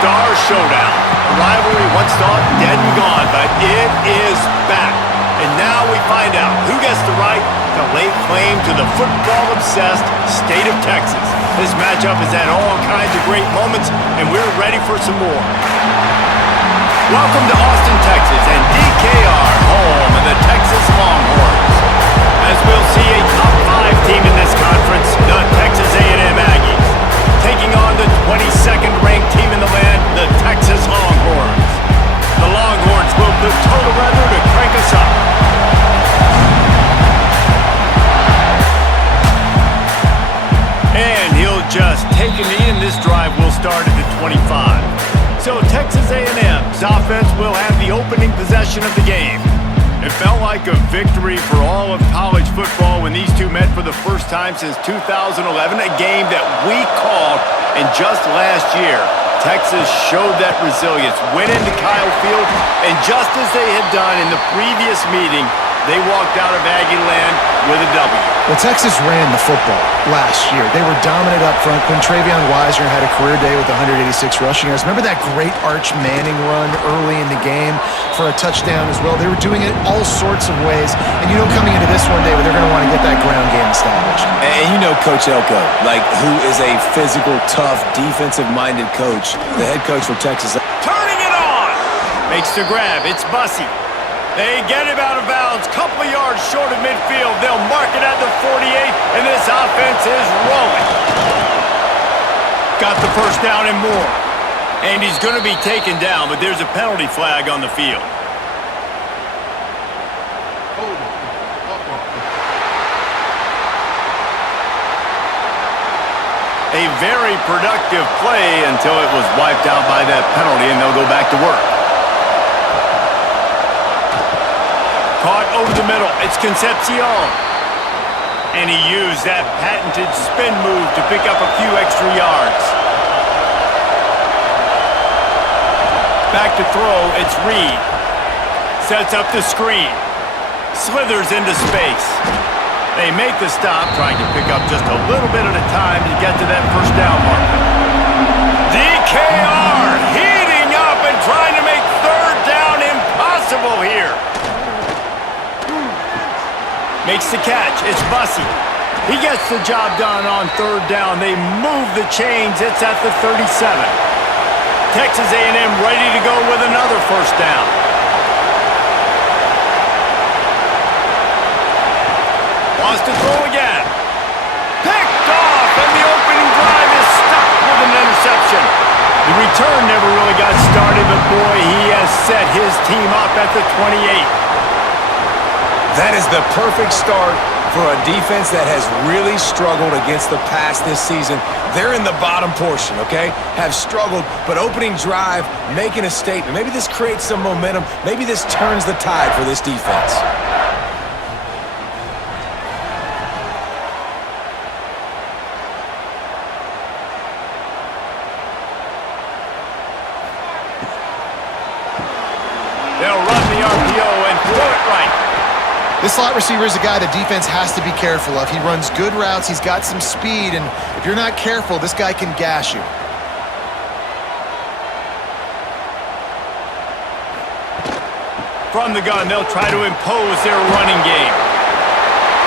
Star Showdown. A rivalry once thought dead and gone, but it is back. And now we find out who gets the right to lay claim to the football-obsessed state of Texas. This matchup has had all kinds of great moments, and we're ready for some more. Welcome to Austin, Texas, and DKR, home of the Texas Longhorns. As we'll see a top 5 team in this conference, the Texas A&M Aggies, taking on the 22nd ranked team in the land, the Texas Longhorns. The Longhorns will put total weather to crank us up. And he'll just take a knee, and this drive will start at the 25. So Texas A&M's offense will have the opening possession of the game. It felt like a victory for all of college football when these two met for the first time since 2011, a game that we called, and just last year, Texas showed that resilience, went into Kyle Field, and just as they had done in the previous meeting, they walked out of Aggie land with a W. Well, Texas ran the football last year. They were dominant up front. When Travion Wisener had a career day with 186 rushing yards. Remember that great Arch Manning run early in the game for a touchdown as well? They were doing it all sorts of ways. And you know, coming into this one, David, they're going to want to get that ground game established. And you know Coach Elko, who is a physical, tough, defensive-minded coach, the head coach for Texas. Turning it on! Makes the grab. It's Bussey. They get him out of bounds, couple of yards short of midfield. They'll mark it at the 48, and this offense is rolling. Got the first down and more. And he's going to be taken down, but there's a penalty flag on the field. A very productive play until it was wiped out by that penalty, and they'll go back to work. Caught over the middle. It's Concepcion. And he used that patented spin move to pick up a few extra yards. Back to throw. It's Reed. Sets up the screen. Slithers into space. They make the stop, trying to pick up just a little bit at a time to get to that first down mark. DKR heating up and trying to make third down impossible here. Makes the catch. It's Bussey. He gets the job done on third down. They move the chains. It's at the 37. Texas A&M ready to go with another first down. Wants to throw again. Picked off, and the opening drive is stopped with an interception. The return never really got started, but boy, he has set his team up at the 28. That is the perfect start for a defense that has really struggled against the pass this season. They're in the bottom portion, okay? Have struggled, but opening drive, making a statement. Maybe this creates some momentum. Maybe this turns the tide for this defense. They'll run the RPO and throw it right. This slot receiver is a guy the defense has to be careful of. He runs good routes, he's got some speed, and if you're not careful, this guy can gash you. From the gun, they'll try to impose their running game.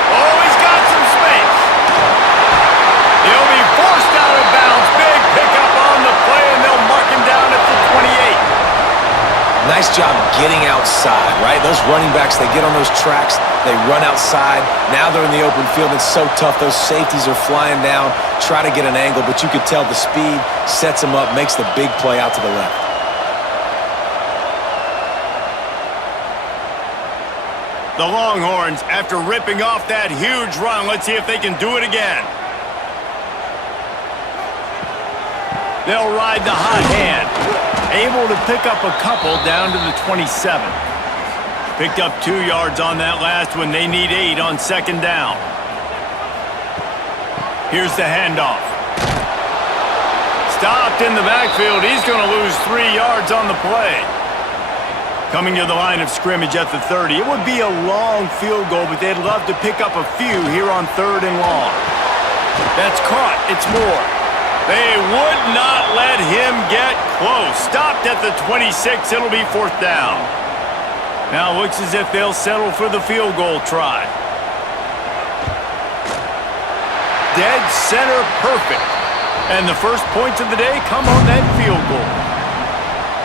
Oh, he's got some space. He'll be forced out of bounds. Big pickup on the play, and they'll mark him down at the 28. Nice job getting outside, right? Those running backs, they get on those tracks, they run outside. Now they're in the open field. It's so tough. Those safeties are flying down, try to get an angle, but you could tell the speed sets them up, makes the big play out to the left. The Longhorns, after ripping off that huge run, let's see if they can do it again. They'll ride the hot hand. Able to pick up a couple down to the 27. Picked up 2 yards on that last one. They need 8 on second down. Here's the handoff. Stopped in the backfield. He's going to lose 3 yards on the play. Coming to the line of scrimmage at the 30. It would be a long field goal, but they'd love to pick up a few here on third and long. That's caught. It's Moore. They would not let him get close. Stopped at the 26. It'll be 4th down. Now it looks as if they'll settle for the field goal try. Dead center perfect. And the first points of the day come on that field goal.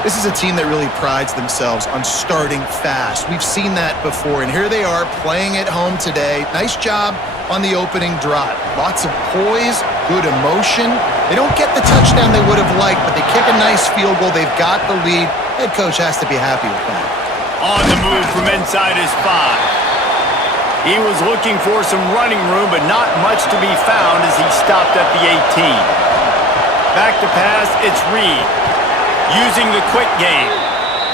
This is a team that really prides themselves on starting fast. We've seen that before, and here they are playing at home today. Nice job on the opening drive. Lots of poise, good emotion. They don't get the touchdown they would have liked, but they kick a nice field goal. They've got the lead. Head coach has to be happy with that. On the move from inside his 5. He was looking for some running room, but not much to be found as he stopped at the 18. Back to pass, it's Reed. Using the quick game.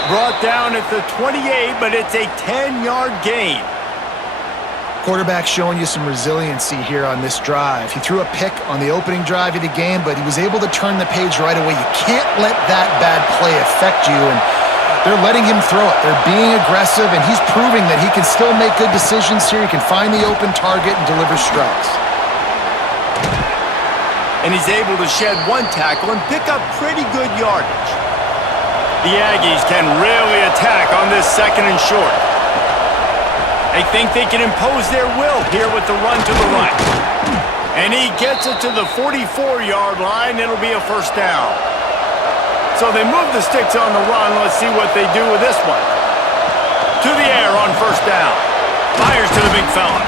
Brought down at the 28, but it's a 10-yard gain. Quarterback showing you some resiliency here on this drive. He threw a pick on the opening drive of the game, but he was able to turn the page right away. You can't let that bad play affect you, and they're letting him throw it. They're being aggressive, and he's proving that he can still make good decisions here. He can find the open target and deliver strikes. And he's able to shed one tackle and pick up pretty good yardage. The Aggies can really attack on this 2nd and short. They think they can impose their will here with the run to the right. And he gets it to the 44-yard line. It'll be a 1st down. So they move the sticks on the run. Let's see what they do with this one. To the air on 1st down. Fires to the big fella.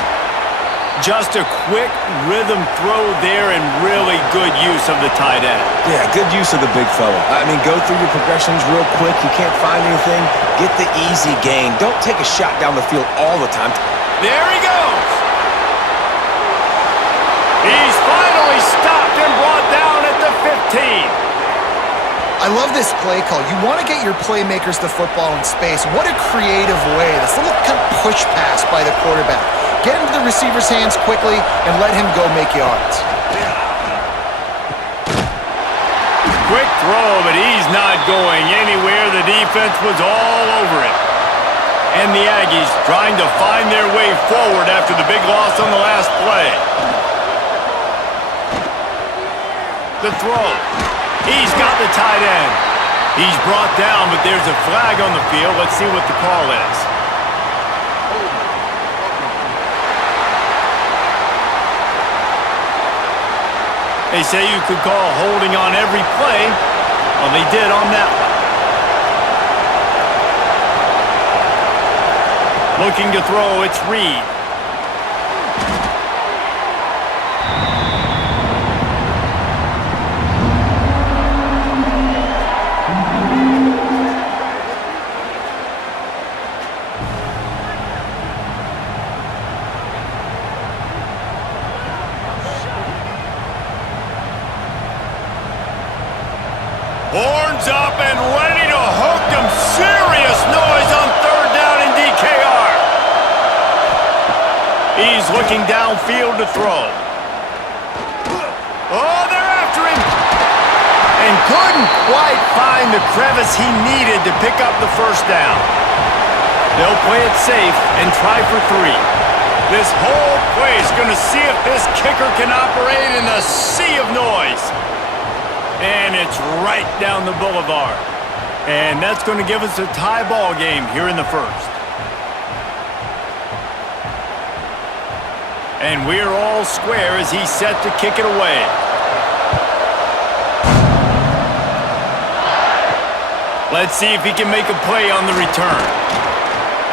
Just a quick rhythm throw there and really good use of the tight end. Yeah, good use of the big fella. I mean, go through your progressions real quick. You can't find anything. Get the easy gain. Don't take a shot down the field all the time. There he goes. He's finally stopped and brought down at the 15. I love this play call. You want to get your playmakers the football in space. What a creative way. This little kind of push pass by the quarterback. Get into the receiver's hands quickly and let him go make yards. Quick throw, but he's not going anywhere. The defense was all over it. And the Aggies trying to find their way forward after the big loss on the last play. The throw. He's got the tight end. He's brought down, but there's a flag on the field. Let's see what the call is. They say you could call holding on every play. Well, they did on that one. Looking to throw, it's Reed. Horns up and ready to hook them. Serious noise on 3rd down in DKR. He's looking downfield to throw. Oh, they're after him. And couldn't quite find the crevice he needed to pick up the 1st down. They'll play it safe and try for 3. This whole play is going to see if this kicker can operate in the sea of noise. And it's right down the boulevard. And that's going to give us a tie ball game here in the 1st. And we're all square as he's set to kick it away. Let's see if he can make a play on the return.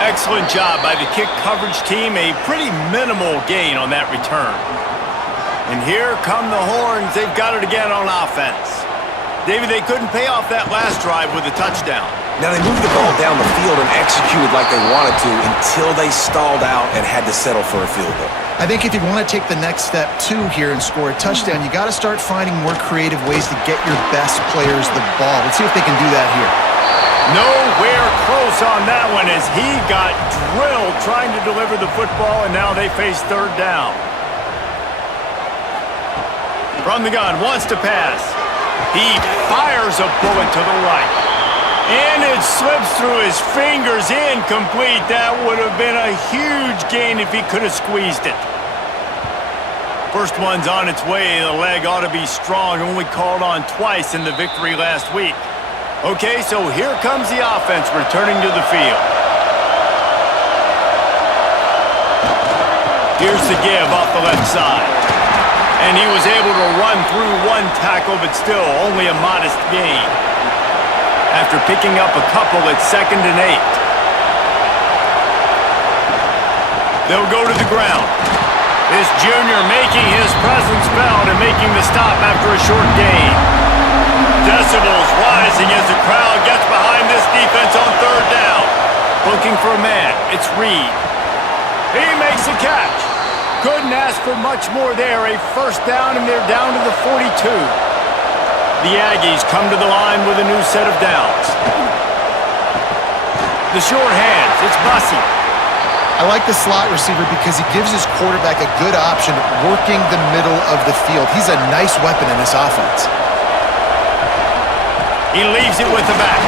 Excellent job by the kick coverage team. A pretty minimal gain on that return. And here come the Horns. They've got it again on offense. David, they couldn't pay off that last drive with a touchdown. Now, they moved the ball down the field and executed like they wanted to until they stalled out and had to settle for a field goal. I think if you want to take the next step, too, here and score a touchdown, you got to start finding more creative ways to get your best players the ball. Let's see if they can do that here. Nowhere close on that one as he got drilled trying to deliver the football, and now they face 3rd down. From the gun, wants to pass. He fires a bullet to the right. And it slips through his fingers, incomplete. That would have been a huge gain if he could have squeezed it. First one's on its way. The leg ought to be strong, only called on twice in the victory last week. Okay, so here comes the offense returning to the field. Here's the give off the left side. And he was able to run through one tackle, but still only a modest gain. After picking up a couple, it's 2nd and 8. They'll go to the ground. This junior making his presence felt and making the stop after a short gain. Decibels rising as the crowd gets behind this defense on 3rd down. Looking for a man. It's Reed. He makes the catch. Couldn't ask for much more there. A first down, and they're down to the 42. The Aggies come to the line with a new set of downs. The short hands. It's Bussey. I like the slot receiver because he gives his quarterback a good option working the middle of the field. He's a nice weapon in this offense. He leaves it with the back.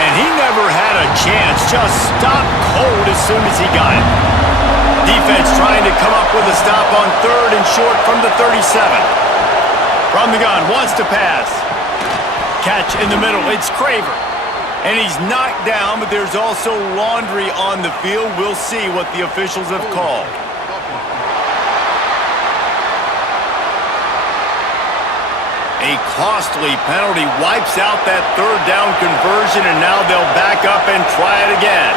And he never had a chance. Just stopped cold as soon as he got it. Defense trying to come up with a stop on 3rd and short from the 37. From the gun, wants to pass. Catch in the middle, it's Craver. And he's knocked down, but there's also laundry on the field. We'll see what the officials have called. A costly penalty wipes out that 3rd down conversion, and now they'll back up and try it again.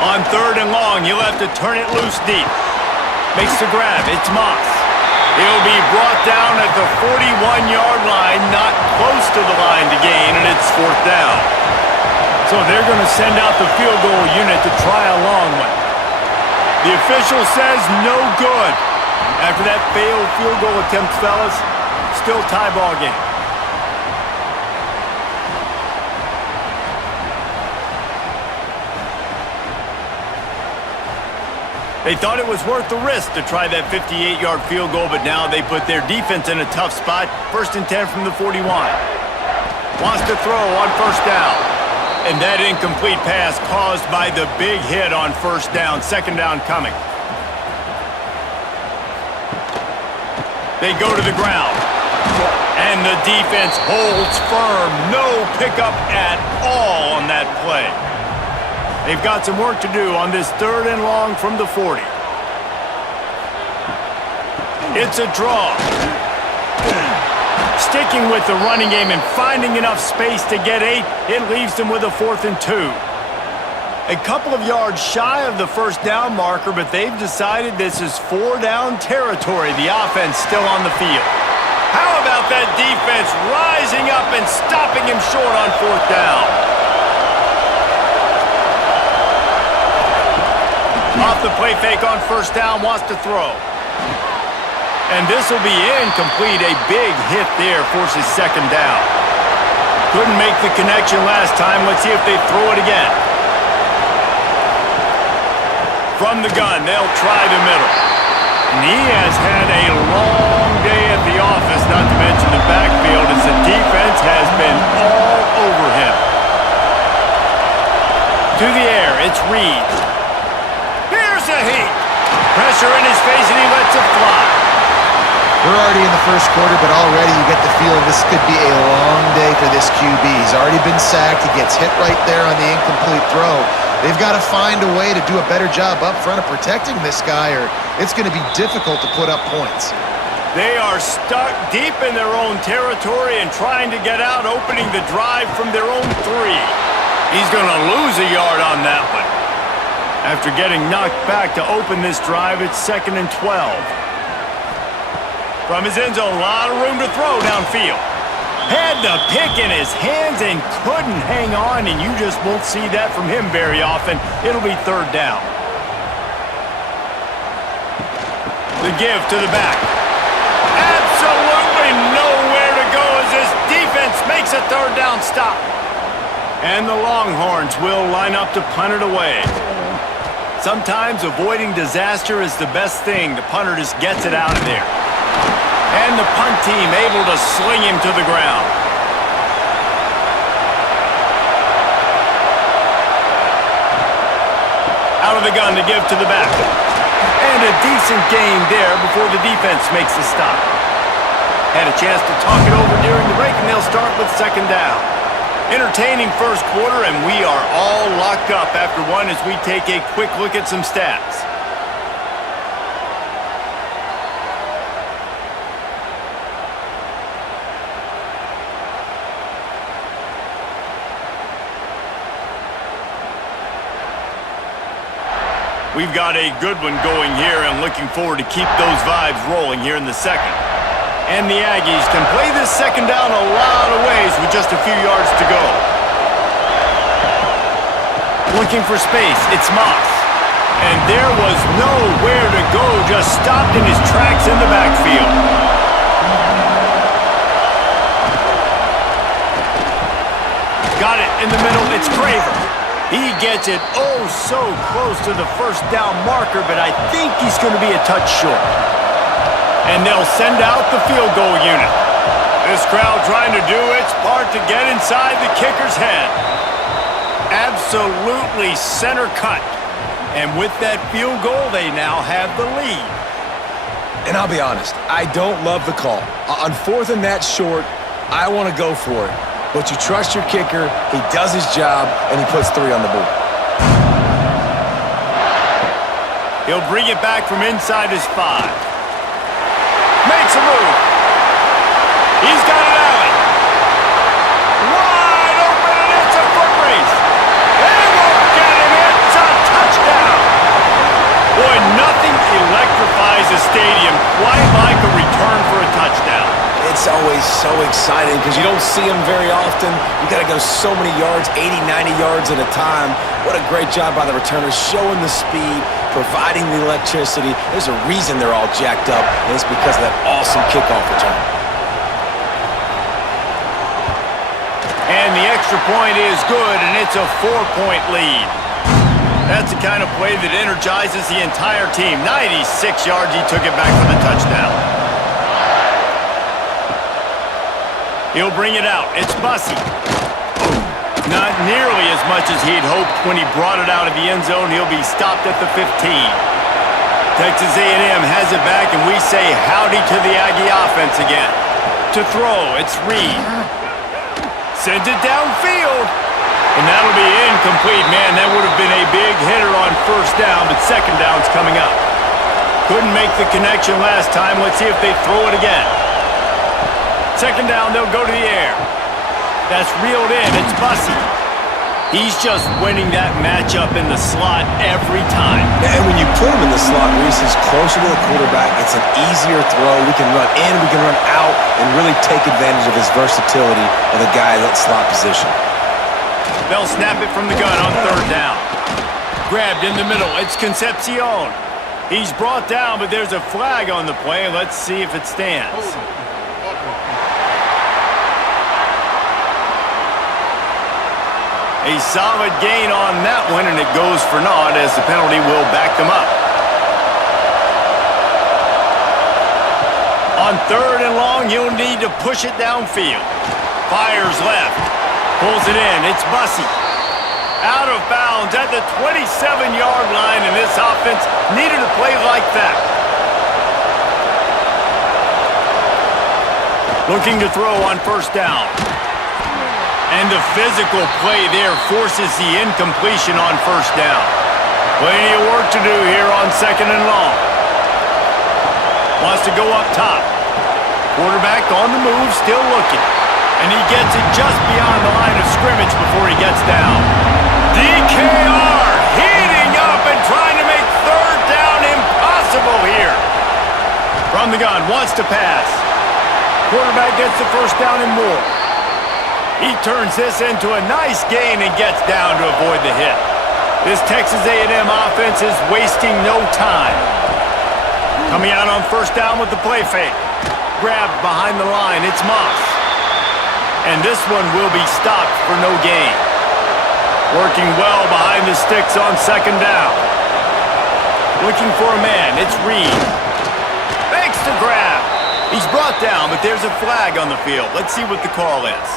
On 3rd and long, he'll have to turn it loose deep. Makes the grab, it's Moss. He'll be brought down at the 41-yard line, not close to the line to gain, and it's 4th down. So they're going to send out the field goal unit to try a long one. The official says no good. After that failed field goal attempt, fellas, still tie ball game. They thought it was worth the risk to try that 58-yard field goal, but now they put their defense in a tough spot. 1st and 10 from the 41. Wants to throw on 1st down. And that incomplete pass caused by the big hit on 1st down. 2nd down coming. They go to the ground. And the defense holds firm. No pickup at all on that play. They've got some work to do on this 3rd and long from the 40. It's a draw. Sticking with the running game and finding enough space to get 8, it leaves them with a 4th and 2. A couple of yards shy of the 1st down marker, but they've decided this is 4-down territory. The offense still on the field. How about that defense rising up and stopping him short on 4th down? Off the play fake on 1st down, wants to throw. And this will be incomplete. A big hit there forces 2nd down. Couldn't make the connection last time. Let's see if they throw it again. From the gun, they'll try the middle. And he has had a long day at the office, not to mention the backfield, as the defense has been all over him. To the air, it's Reed. Here's a heat. Pressure in his face, and he lets it fly. We're already in the 1st quarter, but already you get the feeling this could be a long day for this QB. He's already been sacked. He gets hit right there on the incomplete throw. They've got to find a way to do a better job up front of protecting this guy, or it's going to be difficult to put up points. They are stuck deep in their own territory and trying to get out, opening the drive from their own 3. He's going to lose a yard on that one. After getting knocked back to open this drive, it's 2nd and 12. From his end zone, a lot of room to throw downfield. Had the pick in his hands and couldn't hang on, and you just won't see that from him very often. It'll be 3rd down. The give to the back. Absolutely nowhere to go as this defense makes a 3rd down stop. And the Longhorns will line up to punt it away. Sometimes avoiding disaster is the best thing. The punter just gets it out of there. And the punt team able to sling him to the ground. Out of the gun to give to the back. And a decent gain there before the defense makes the stop. Had a chance to talk it over during the break, and they'll start with second down. Entertaining first quarter, and we are all locked up after one as we take a quick look at some stats. We've got a good one going here and looking forward to keep those vibes rolling here in the second. And the Aggies can play this second down a lot of ways with just a few yards to go. Looking for space, it's Moss. And there was nowhere to go, just stopped in his tracks in the backfield. Got it in the middle, it's Craver. He gets it oh so close to the first down marker, but I think he's going to be a touch short. And they'll send out the field goal unit. This crowd trying to do its part to get inside the kicker's head. Absolutely center cut. And with that field goal, they now have the lead. And I'll be honest, I don't love the call. On fourth and that short, I want to go for it. But you trust your kicker, he does his job, and he puts 3 on the board. He'll bring it back from inside his 5. Makes a move. He's got it out. Wide open, and it's a foot race. They won't get him. It's a touchdown. Boy, nothing electrifies a stadium quite like a return for a touchdown. It's always so exciting because you don't see them very often. You got to go so many yards, 80, 90 yards at a time. What a great job by the returners, showing the speed, providing the electricity. There's a reason they're all jacked up, and it's because of that awesome kickoff return. And the extra point is good, and it's a 4-point lead. That's the kind of play that energizes the entire team. 96 yards, he took it back for the touchdown. He'll bring it out. It's Bussey. Not nearly as much as he'd hoped when he brought it out of the end zone. He'll be stopped at the 15. Texas A&M has it back, and we say howdy to the Aggie offense again. To throw, it's Reed. Sends it downfield. And that'll be incomplete. Man, that would have been a big hitter on first down, but second down's coming up. Couldn't make the connection last time. Let's see if they throw it again. Second down, they'll go to the air. That's reeled in. It's Bussey. He's just winning that matchup in the slot every time. And when you put him in the slot, Reese is closer to the quarterback. It's an easier throw. We can run in, we can run out, and really take advantage of his versatility of the guy in that slot position. They'll snap it from the gun on third down. Grabbed in the middle. It's Concepcion. He's brought down, but there's a flag on the play. Let's see if it stands. A solid gain on that one, and it goes for naught as the penalty will back them up. On third and long, you'll need to push it downfield. Fires left. Pulls it in. It's Bussey. Out of bounds at the 27-yard line, and this offense needed a play like that. Looking to throw on first down. And the physical play there forces the incompletion on first down. Plenty of work to do here on second and long. Wants to go up top. Quarterback on the move, still looking. And he gets it just beyond the line of scrimmage before he gets down. DKR heating up and trying to make third down impossible here. From the gun, wants to pass. Quarterback gets the first down and more. He turns this into a nice gain and gets down to avoid the hit. This Texas A&M offense is wasting no time. Coming out on first down with the play fake. Grabbed behind the line, it's Moss. And this one will be stopped for no gain. Working well behind the sticks on second down. Looking for a man, it's Reed. Makes the grab. He's brought down, but there's a flag on the field. Let's see what the call is.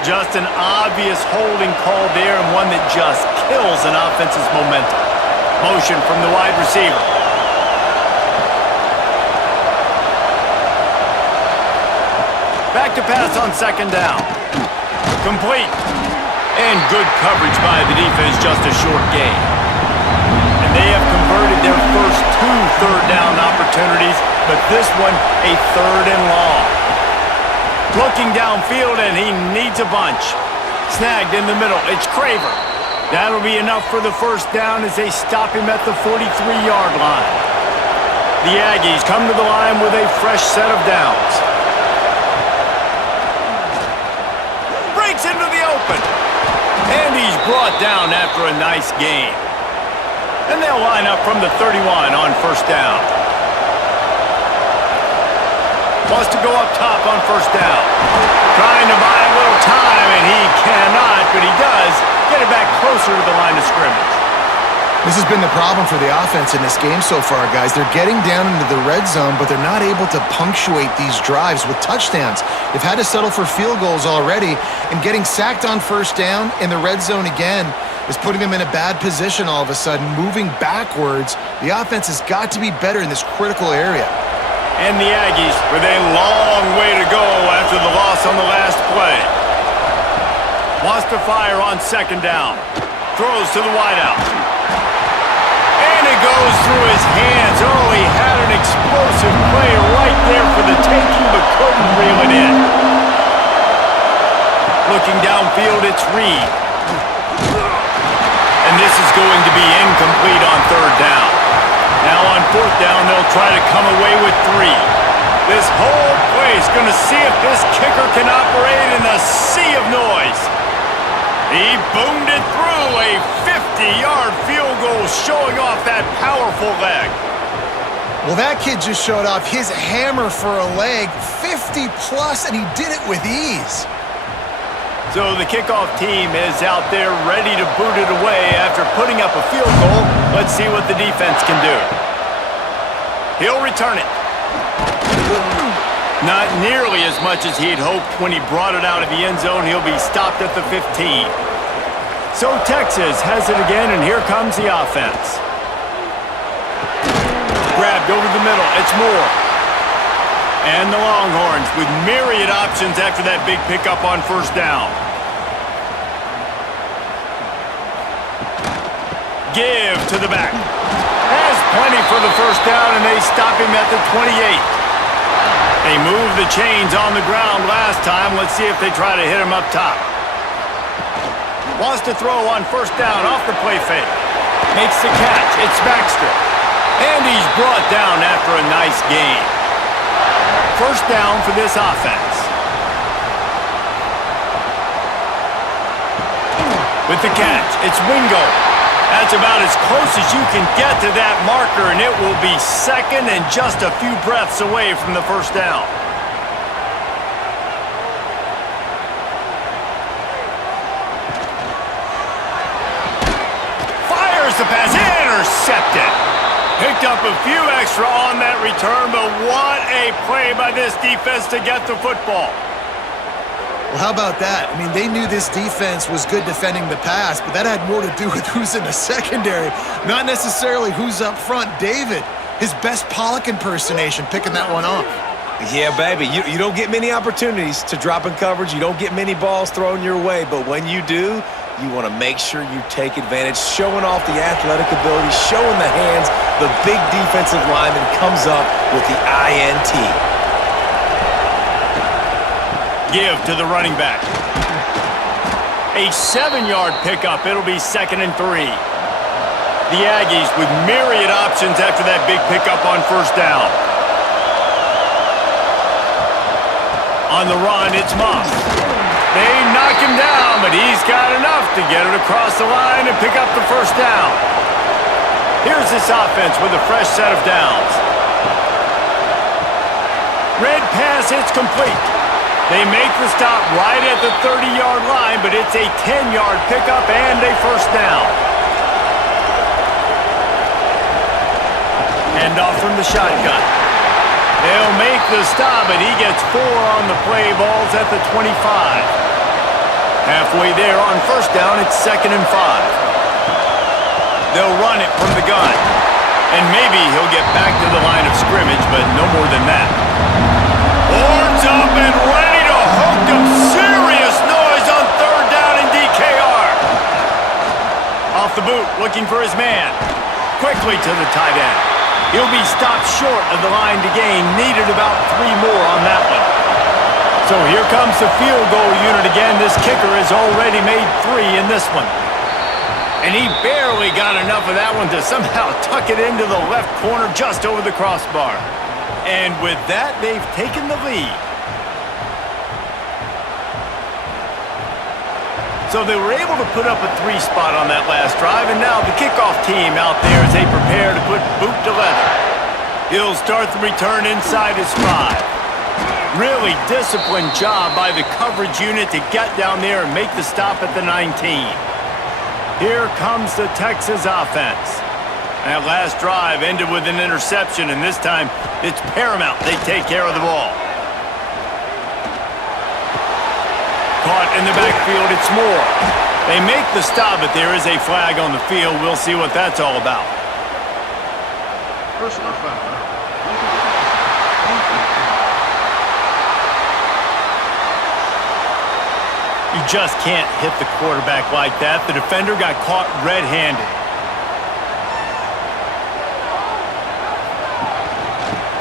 Just an obvious holding call there, and one that just kills an offense's momentum. Motion from the wide receiver. Back to pass on second down. Complete. And good coverage by the defense, just a short gain. And they have converted their first 2 third-down opportunities, but this one a 3rd and long. Looking downfield, and he needs a bunch. Snagged in the middle. It's Craver. That'll be enough for the first down as they stop him at the 43-yard line. The Aggies come to the line with a fresh set of downs. Breaks into the open. And he's brought down after a nice gain. And they'll line up from the 31 on first down. Wants to go up top on first down. Trying to buy a little time, and he cannot, but he does get it back closer to the line of scrimmage. This has been the problem for the offense in this game so far, guys. They're getting down into the red zone, but they're not able to punctuate these drives with touchdowns. They've had to settle for field goals already, and getting sacked on first down in the red zone again is putting them in a bad position all of a sudden, moving backwards. The offense has got to be better in this critical area. And the Aggies with a long way to go after the loss on the last play. Wants to fire on second down. Throws to the wideout. And it goes through his hands. Oh, he had an explosive play right there for the taking, but couldn't reel it in. Looking downfield, it's Reed. And this is going to be incomplete on third down. Now on fourth down, they'll try to come away with 3. This whole play is going to see if this kicker can operate in a sea of noise. He boomed it through a 50-yard field goal, showing off that powerful leg. Well, that kid just showed off his hammer for a leg, 50-plus, and he did it with ease. So the kickoff team is out there ready to boot it away after putting up a field goal. Let's see what the defense can do. He'll return it. Not nearly as much as he'd hoped when he brought it out of the end zone. He'll be stopped at the 15. So Texas has it again, and here comes the offense. Grabbed over the middle. It's Moore. And the Longhorns with myriad options after that big pickup on first down. Give to the back. Has plenty for the first down, and they stop him at the 28. They moved the chains on the ground last time. Let's see if they try to hit him up top. Wants to throw on first down off the play fake. Makes the catch. It's Baxter. And he's brought down after a nice gain. First down for this offense. With the catch, it's Wingo. That's about as close as you can get to that marker, and it will be second and just a few breaths away from the first down. Fires the pass, intercepted. Picked up a few extra on that return, but what a play by this defense to get the football. Well, how about that? I mean, they knew this defense was good defending the pass, but that had more to do with who's in the secondary, not necessarily who's up front. David, his best Pollock impersonation, picking that one off. Yeah, baby, you don't get many opportunities to drop in coverage. You don't get many balls thrown your way, but when you do, you want to make sure you take advantage, showing off the athletic ability, showing the hands. The big defensive lineman comes up with the INT. Give to the running back. A 7-yard pickup. It'll be 2nd and 3. The Aggies with myriad options after that big pickup on first down. On the run, it's Moss. They knock him down, but he's got enough to get it across the line and pick up the first down. Here's this offense with a fresh set of downs. Red pass, it's complete. They make the stop right at the 30-yard line, but it's a 10-yard pickup and a first down. Handoff from the shotgun. They'll make the stop, but he gets 4 on the play. Balls at the 25. Halfway there on first down, it's 2nd and 5. They'll run it from the gun. And maybe he'll get back to the line of scrimmage, but no more than that. Horns up and ready to hook him. Serious noise on 3rd down in DKR. Off the boot, looking for his man. Quickly to the tight end. He'll be stopped short of the line to gain. Needed about 3 more on that one. So here comes the field goal unit again. This kicker has already made 3 in this one. And he barely got enough of that one to somehow tuck it into the left corner just over the crossbar. And with that, they've taken the lead. So they were able to put up a 3 spot on that last drive, and now the kickoff team out there as they prepare to put boot to leather. He'll start the return inside his 5. Really disciplined job by the coverage unit to get down there and make the stop at the 19. Here comes the Texas offense. That last drive ended with an interception, and this time it's paramount they take care of the ball. Caught in the backfield, it's Moore. They make the stop, but there is a flag on the field. We'll see what that's all about. Personal foul. You just can't hit the quarterback like that. The defender got caught red-handed.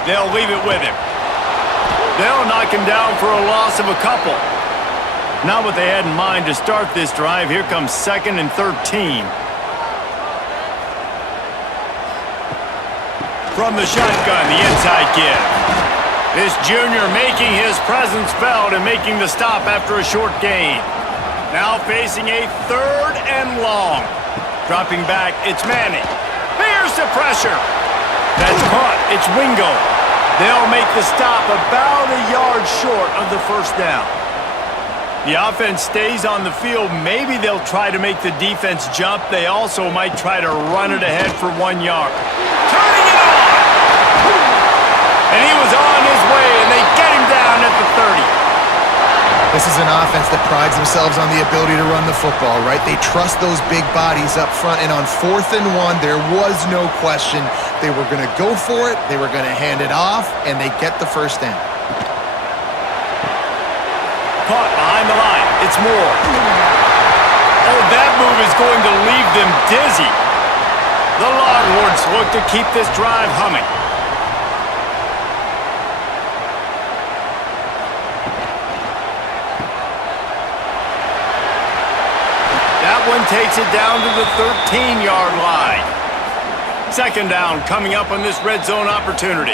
They'll leave it with him. They'll knock him down for a loss of a couple. Not what they had in mind to start this drive. Here comes 2nd and 13. From the shotgun, the inside give. This junior making his presence felt and making the stop after a short gain. Now facing a 3rd and long. Dropping back, it's Manning. Here's the pressure. That's caught. It's Wingo. They'll make the stop about a yard short of the 1st down. The offense stays on the field. Maybe they'll try to make the defense jump. They also might try to run it ahead for 1 yard. Turning it on! And he was on his way, and they get him down at the 30. This is an offense that prides themselves on the ability to run the football, right? They trust those big bodies up front, and on 4th and 1, there was no question. They were going to go for it, they were going to hand it off, and they get the 1st down. Caught behind the line. It's Moore. Oh, that move is going to leave them dizzy. The Longhorns look to keep this drive humming. That one takes it down to the 13-yard line. 2nd down coming up on this red zone opportunity.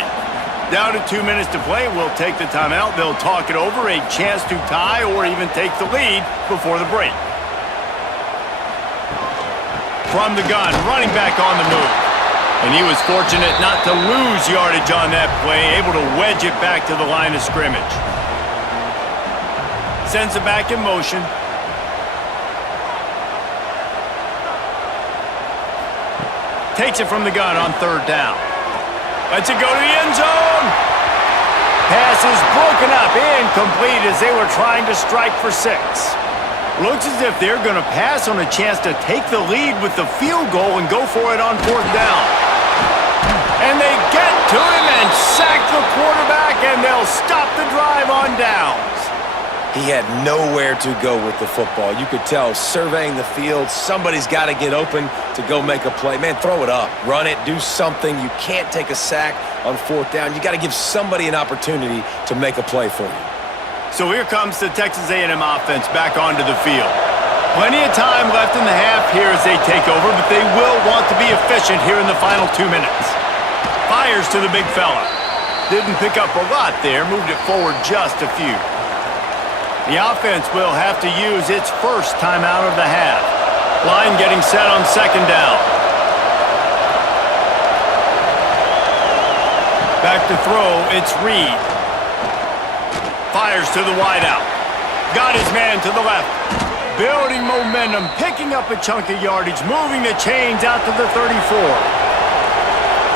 Down to 2 minutes to play. We'll take the timeout. They'll talk it over. A chance to tie or even take the lead before the break. From the gun, running back on the move. And he was fortunate not to lose yardage on that play, able to wedge it back to the line of scrimmage. Sends it back in motion. Takes it from the gun on 3rd down. Lets it go to the end zone. Pass is broken up, incomplete as they were trying to strike for 6. Looks as if they're going to pass on a chance to take the lead with the field goal and go for it on 4th down. And they get to him and sack the quarterback, and they'll stop the drive on downs. He had nowhere to go with the football. You could tell, surveying the field, somebody's got to get open to go make a play. Man, throw it up, run it, do something. You can't take a sack on 4th down. You got to give somebody an opportunity to make a play for you. So here comes the Texas A&M offense back onto the field. Plenty of time left in the half here as they take over, but they will want to be efficient here in the final 2 minutes. Fires to the big fella. Didn't pick up a lot there, moved it forward just a few. The offense will have to use its first timeout of the half. Line getting set on 2nd down. Back to throw, it's Reed. Fires to the wideout. Got his man to the left. Building momentum, picking up a chunk of yardage, moving the chains out to the 34.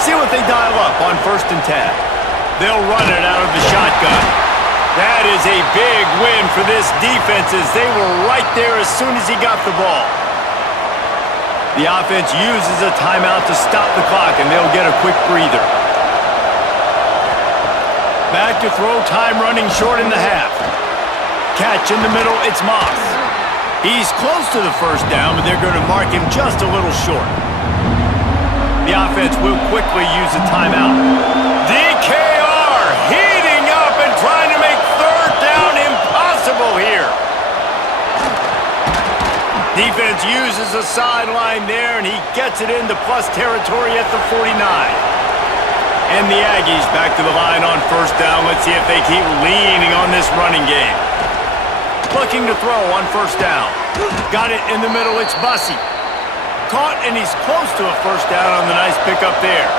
See what they dial up on 1st and 10. They'll run it out of the shotgun. That is a big win for this defense as they were right there as soon as he got the ball. The offense uses a timeout to stop the clock, and they'll get a quick breather. Back to throw, time running short in the half. Catch in the middle, it's Moss. He's close to the first down, but they're going to mark him just a little short. The offense will quickly use a timeout. DKR heating up and trying to make third down impossible here. Defense uses a sideline there, and he gets it into plus territory at the 49. And the Aggies back to the line on first down. Let's see if they keep leaning on this running game. Looking to throw on first down. Got it in the middle, it's Bussey. Caught, and he's close to a first down on the nice pickup there.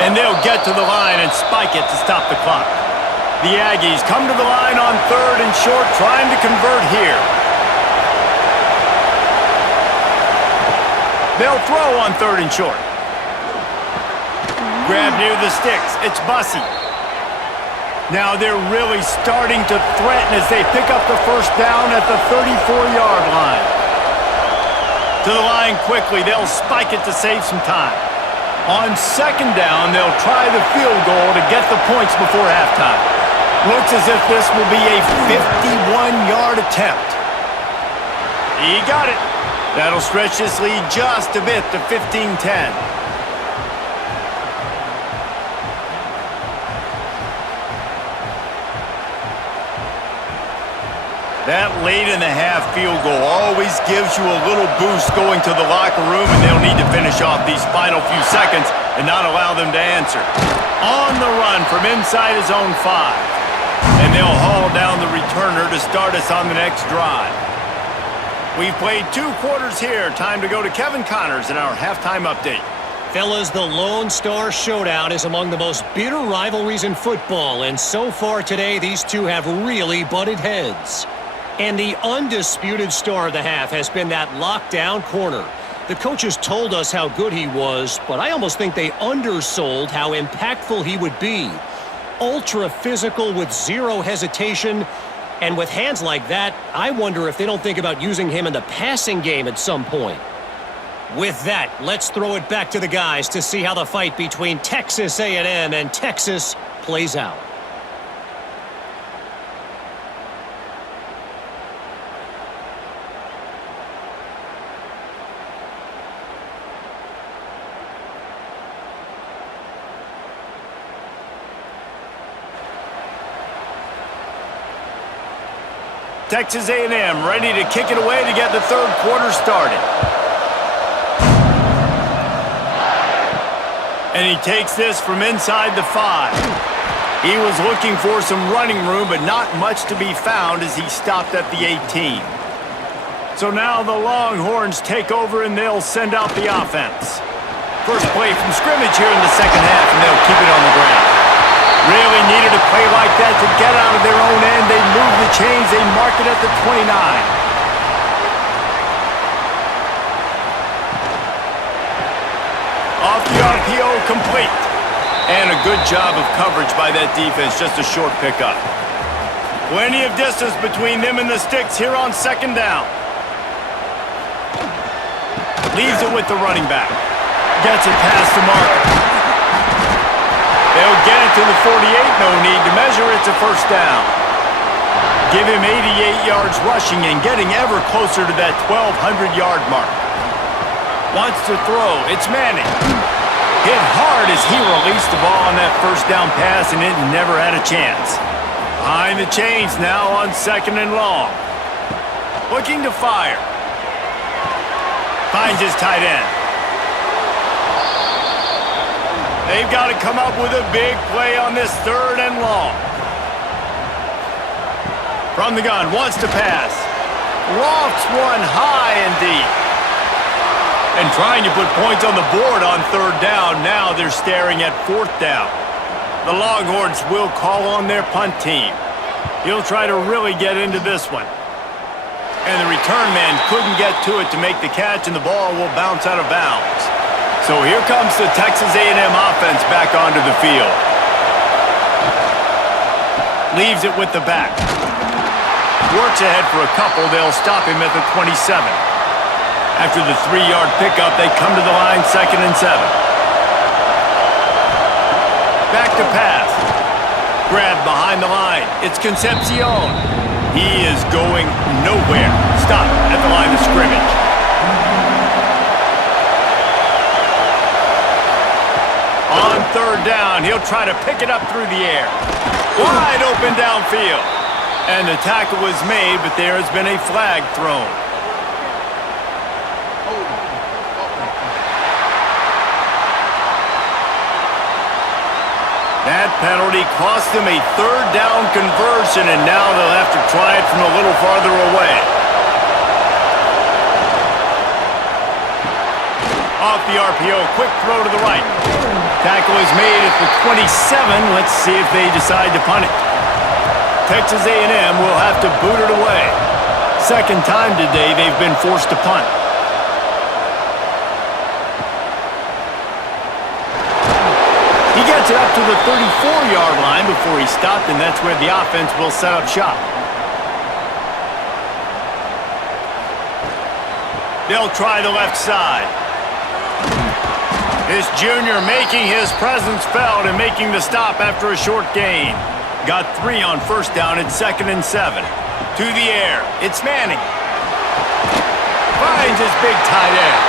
And they'll get to the line and spike it to stop the clock. The Aggies come to the line on third and short, trying to convert here. They'll throw on third and short. Grab near the sticks. It's Bussey. Now they're really starting to threaten as they pick up the first down at the 34-yard line. To the line quickly. They'll spike it to save some time. On second down, they'll try the field goal to get the points before halftime. Looks as if this will be a 51-yard attempt. He got it. That'll stretch this lead just a bit to 15-10. That late in the half field goal always gives you a little boost going to the locker room, and they'll need to finish off these final few seconds and not allow them to answer. On the run from inside his own 5. And they'll haul down the returner to start us on the next drive. We've played 2 quarters here. Time to go to Kevin Connors in our halftime update. Fellas, the Lone Star Showdown is among the most bitter rivalries in football, and so far today, these two have really butted heads. And the undisputed star of the half has been that lockdown corner. The coaches told us how good he was, but I almost think they undersold how impactful he would be. Ultra physical with zero hesitation, and with hands like that, I wonder if they don't think about using him in the passing game at some point. With that, let's throw it back to the guys to see how the fight between Texas A&M and Texas plays out. Texas A&M ready to kick it away to get the third quarter started. And he takes this from inside the 5. He was looking for some running room, but not much to be found as he stopped at the 18. So now the Longhorns take over and they'll send out the offense. First play from scrimmage here in the second half, and they'll keep it on the ground. Really needed a play like that to get out of their own end. They move the chains. They mark it at the 29. Off the RPO, complete. And a good job of coverage by that defense. Just a short pickup. Plenty of distance between them and the sticks here on second down. Leaves it with the running back. Gets it past the marker. They'll get it to the 48, no need to measure, it's a first down. Give him 88 yards rushing and getting ever closer to that 1,200-yard mark. Wants to throw, it's Manning. Hit hard as he released the ball on that first down pass, and it never had a chance. Behind the chains now on second and long. Looking to fire. Finds his tight end. They've got to come up with a big play on this third and long. From the gun, wants to pass. Lofts one high and deep. And trying to put points on the board on third down. Now they're staring at fourth down. The Longhorns will call on their punt team. He'll try to really get into this one. And the return man couldn't get to it to make the catch, and the ball will bounce out of bounds. So here comes the Texas A&M offense back onto the field. Leaves it with the back. Works ahead for a couple. They'll stop him at the 27. After the 3-yard pickup, they come to the line, 2nd and 7. Back to pass. Grab behind the line. It's Concepcion. He is going nowhere. Stop at the line of scrimmage. On 3rd down, he'll try to pick it up through the air. Wide open downfield. And the tackle was made, but there has been a flag thrown. That penalty cost them a 3rd down conversion, and now they'll have to try it from a little farther away. Off the RPO, quick throw to the right. Tackle is made at the 27. Let's see if they decide to punt it. Texas A&M will have to boot it away. 2nd time today they've been forced to punt. He gets it up to the 34-yard line before he stopped, and that's where the offense will set up shop. They'll try the left side. This junior making his presence felt and making the stop after a short gain. Got 3 on 1st down at 2nd and 7. To the air. It's Manning. Finds his big tight end.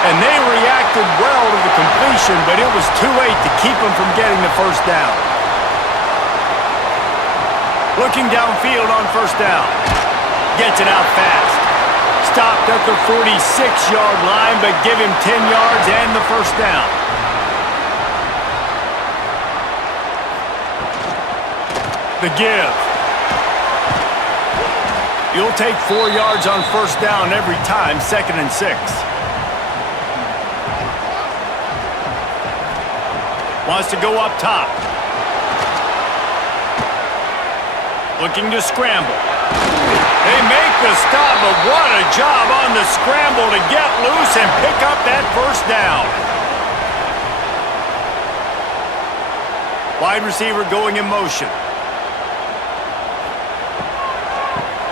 And they reacted well to the completion, but it was too late to keep him from getting the 1st down. Looking downfield on 1st down. Gets it out fast. Stopped at the 46-yard line, but give him 10 yards and the 1st down. The give. You'll take 4 yards on 1st down every time, 2nd and 6. Wants to go up top. Looking to scramble. They make the stop, but what a job on the scramble to get loose and pick up that 1st down. Wide receiver going in motion.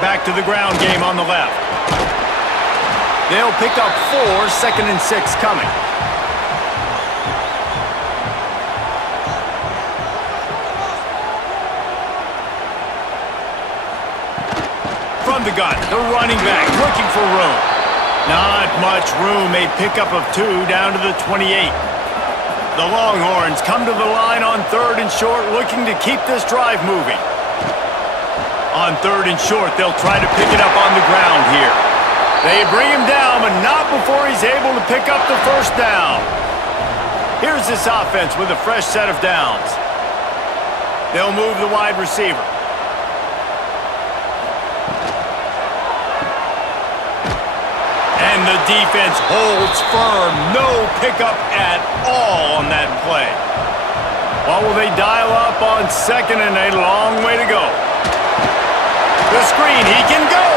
Back to the ground game on the left. They'll pick up 4, 2nd and 6 coming. From the gun, the running back looking for room. Not much room, a pickup of 2 down to the 28. The Longhorns come to the line on 3rd and short, looking to keep this drive moving. On 3rd and short, they'll try to pick it up on the ground here. They bring him down, but not before he's able to pick up the 1st down. Here's this offense with a fresh set of downs. They'll move the wide receiver. And the defense holds firm. No pickup at all on that play. What will they dial up on 2nd and a long way to go? The screen, he can go!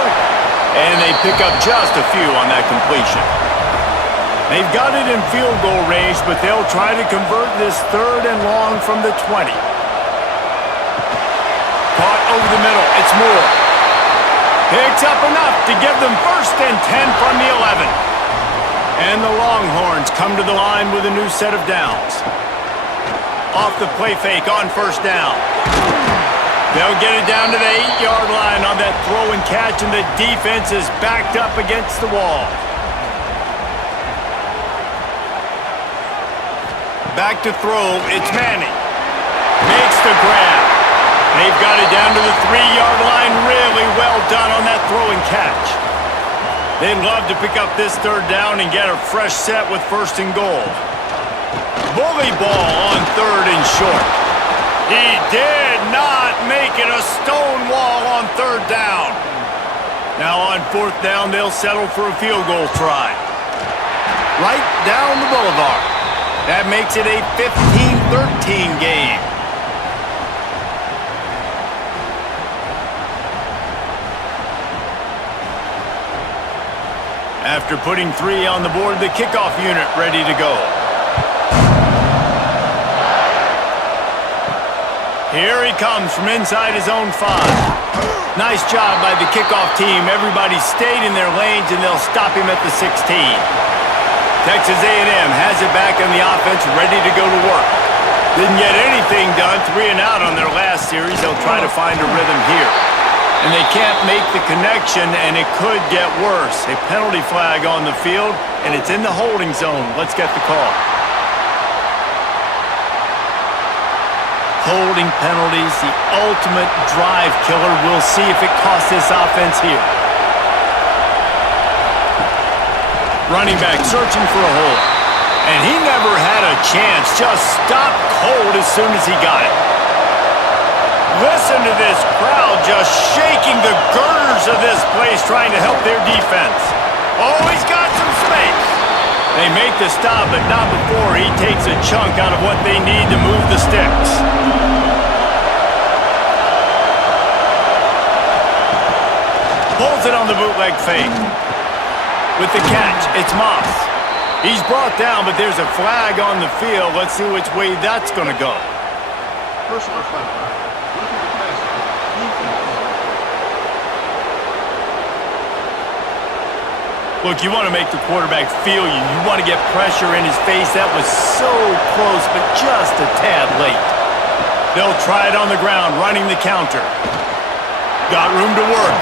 And they pick up just a few on that completion. They've got it in field goal range, but they'll try to convert this 3rd and long from the 20. Caught over the middle, it's Moore. Picks up enough to give them 1st and 10 from the 11. And the Longhorns come to the line with a new set of downs. Off the play fake on 1st down. They'll get it down to the 8-yard line on that throw and catch, and the defense is backed up against the wall. Back to throw, it's Manning. Makes the grab. They've got it down to the 3-yard line. Really well done on that throw and catch. They'd love to pick up this 3rd down and get a fresh set with 1st and goal. Bully ball on 3rd and short. He did not make it a stone wall on 3rd down. Now on 4th down, they'll settle for a field goal try. Right down the boulevard. That makes it a 15-13 game. After putting 3 on the board, the kickoff unit ready to go. Here he comes from inside his own 5. Nice job by the kickoff team. Everybody stayed in their lanes, and they'll stop him at the 16. Texas A&M has it back in the offense, ready to go to work. Didn't get anything done, 3 and out on their last series. They'll try to find a rhythm here. And they can't make the connection, and it could get worse. A penalty flag on the field, and it's in the holding zone. Let's get the call. Holding penalties, the ultimate drive killer. We'll see if it costs this offense here. Running back searching for a hole. And he never had a chance. Just stopped cold as soon as he got it. Listen to this crowd just shaking the girders of this place trying to help their defense. Oh, he's got some space. They make the stop, but not before he takes a chunk out of what they need to move the sticks. Pulls it on the bootleg fake. With the catch, it's Moss. He's brought down, but there's a flag on the field. Let's see which way that's going to go. Personal foul. Look, you want to make the quarterback feel you. You want to get pressure in his face. That was so close, but just a tad late. They'll try it on the ground, running the counter. Got room to work.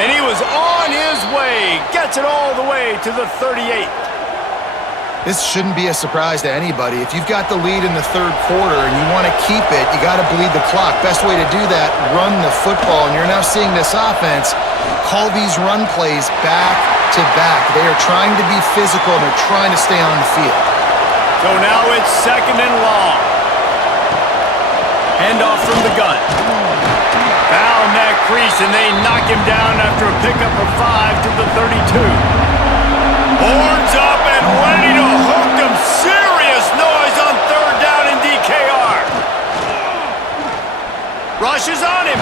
And he was on his way. Gets it all the way to the 38. This shouldn't be a surprise to anybody. If you've got the lead in the third quarter and you want to keep it, you got to bleed the clock. Best way to do that, run the football. And you're now seeing this offense call these run plays back to back. They are trying to be physical, and they're trying to stay on the field. So now it's 2nd and long. Handoff from the gun. Found that crease, and they knock him down after a pickup of 5 to the 32. Horns up and ready to hook them. Serious noise on 3rd down in DKR. Rushes on him.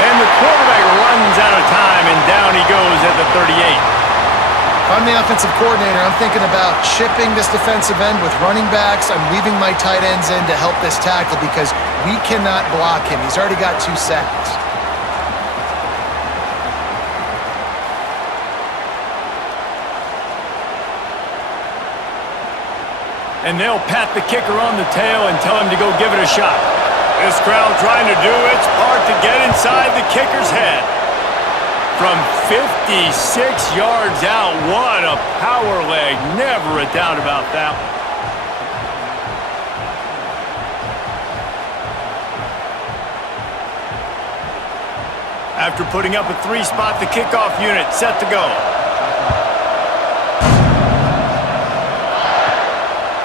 And the quarterback runs out of time, and down he goes at the 38. If I'm the offensive coordinator, I'm thinking about chipping this defensive end with running backs. I'm leaving my tight ends in to help this tackle because we cannot block him. He's already got 2 sacks. And they'll pat the kicker on the tail and tell him to go give it a shot. This crowd trying to do its part to get inside the kicker's head. From 56 yards out, what a power leg. Never a doubt about that one. After putting up a 3-spot, the kickoff unit set to go.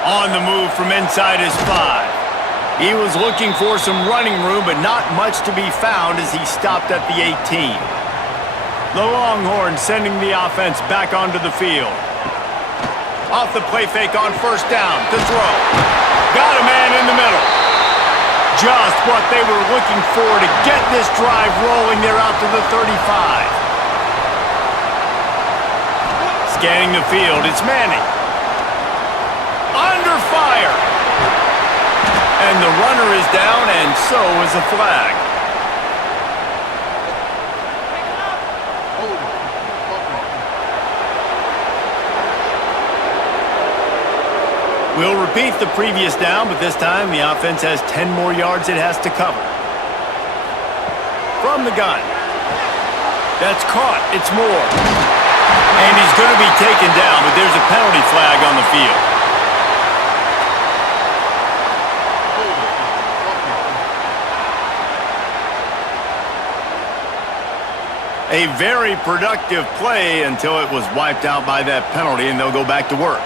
On the move from inside his 5. He was looking for some running room, but not much to be found as he stopped at the 18. The Longhorns sending the offense back onto the field. Off the play fake on 1st down to throw. Got a man in the middle. Just what they were looking for to get this drive rolling. They're out to the 35. Scanning the field, it's Manning. Under fire. And the runner is down, and so is a flag. We'll repeat the previous down, but this time the offense has 10 more yards it has to cover. From the gun. That's caught. It's Moore. And he's going to be taken down, but there's a penalty flag on the field. A very productive play until it was wiped out by that penalty, and they'll go back to work.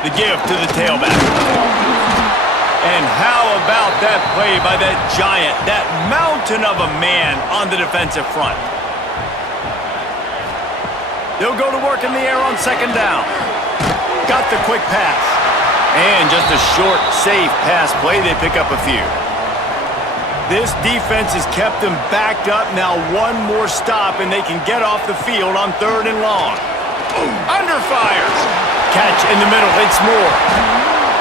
The give to the tailback. And how about that play by that giant, that mountain of a man on the defensive front? They'll go to work in the air on 2nd down. Got the quick pass. And just a short, safe pass play. They pick up a few. This defense has kept them backed up. Now one more stop, and they can get off the field on 3rd and long. Under fire. Catch in the middle. It's Moore.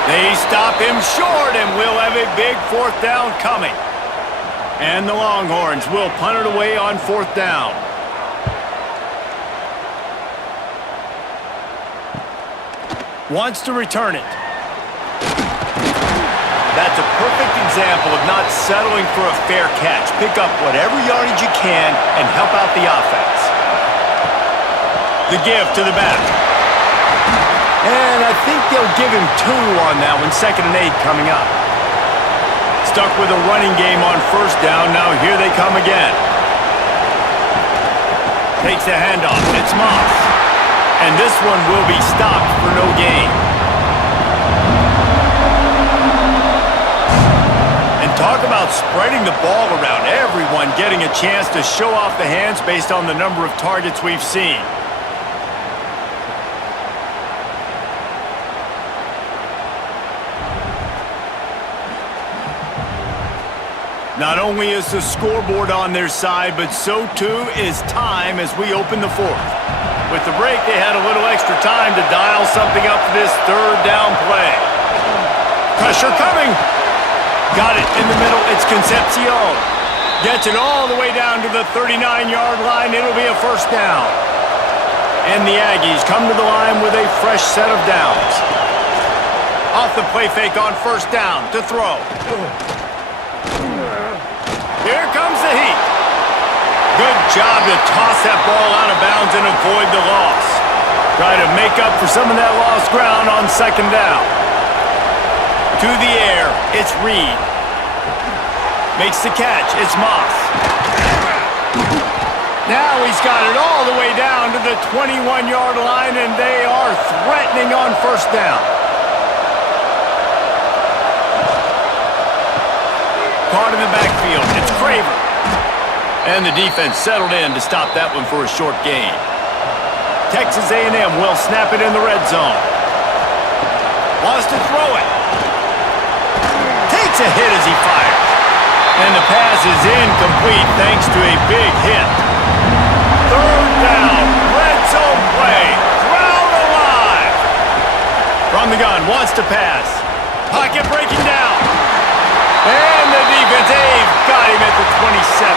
They stop him short, and we'll have a big fourth down coming. And the Longhorns will punt it away on fourth down. Wants to return it. That's a perfect example of not settling for a fair catch. Pick up whatever yardage you can and help out the offense. The give to the back. And I think they'll give him 2 on that one. 2nd and 8 coming up. Stuck with a running game on first down. Now here they come again. Takes the handoff. It's Moss. And this one will be stopped for no gain. And talk about spreading the ball around. Everyone getting a chance to show off the hands based on the number of targets we've seen. Not only is the scoreboard on their side, but so too is time as we open the fourth. With the break, they had a little extra time to dial something up for this third down play. Pressure coming. Got it in the middle. It's Concepcion. Gets it all the way down to the 39-yard line. It'll be a first down. And the Aggies come to the line with a fresh set of downs. Off the play fake on first down to throw. Here comes the heat. Good job to toss that ball out of bounds and avoid the loss. Try to make up for some of that lost ground on second down. To the air, it's Reed. Makes the catch, it's Moss. Now he's got it all the way down to the 21-yard line, and they are threatening on first down. Caught in the backfield. It's Craver. And the defense settled in to stop that one for a short gain. Texas A&M will snap it in the red zone. Wants to throw it. Takes a hit as he fires. And the pass is incomplete thanks to a big hit. Third down. Red zone play. Crowd alive. From the gun. Wants to pass. Pocket breaking down. And the defense, they've got him at the 27.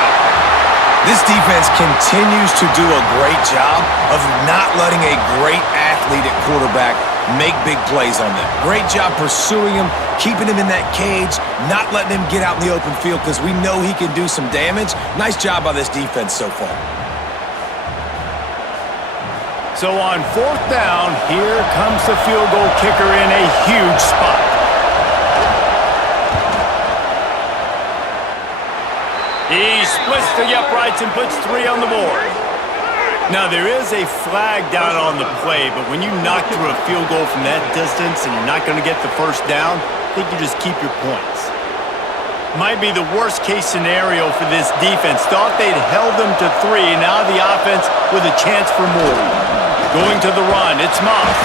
This defense continues to do a great job of not letting a great athlete at quarterback make big plays on them. Great job pursuing him, keeping him in that cage, not letting him get out in the open field because we know he can do some damage. Nice job by this defense so far. So on fourth down, here comes the field goal kicker in a huge spot. He splits the uprights and puts 3 on the board. Now, there is a flag down on the play, but when you knock through a field goal from that distance and you're not going to get the first down, I think you just keep your points. Might be the worst-case scenario for this defense. Thought they'd held them to 3. Now the offense with a chance for more. Going to the run. It's Moss.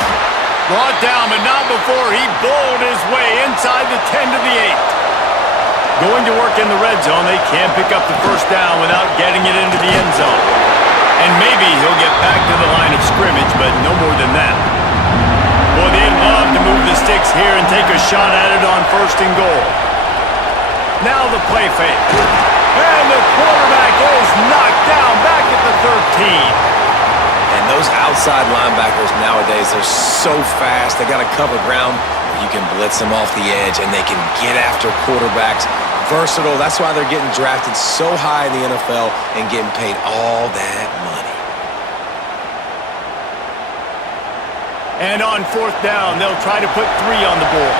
Brought down, but not before he bowled his way inside the 10 to the 8. Going to work in the red zone. They can't pick up the first down without getting it into the end zone. And maybe he'll get back to the line of scrimmage, but no more than that. Well, they'd love to move the sticks here and take a shot at it on first and goal. Now the play fake. And the quarterback is knocked down back at the 13. And those outside linebackers nowadays, they're so fast. They got to cover ground. You can blitz them off the edge, and they can get after quarterbacks. Versatile. That's why they're getting drafted so high in the NFL and getting paid all that money. And on fourth down, they'll try to put 3 on the board.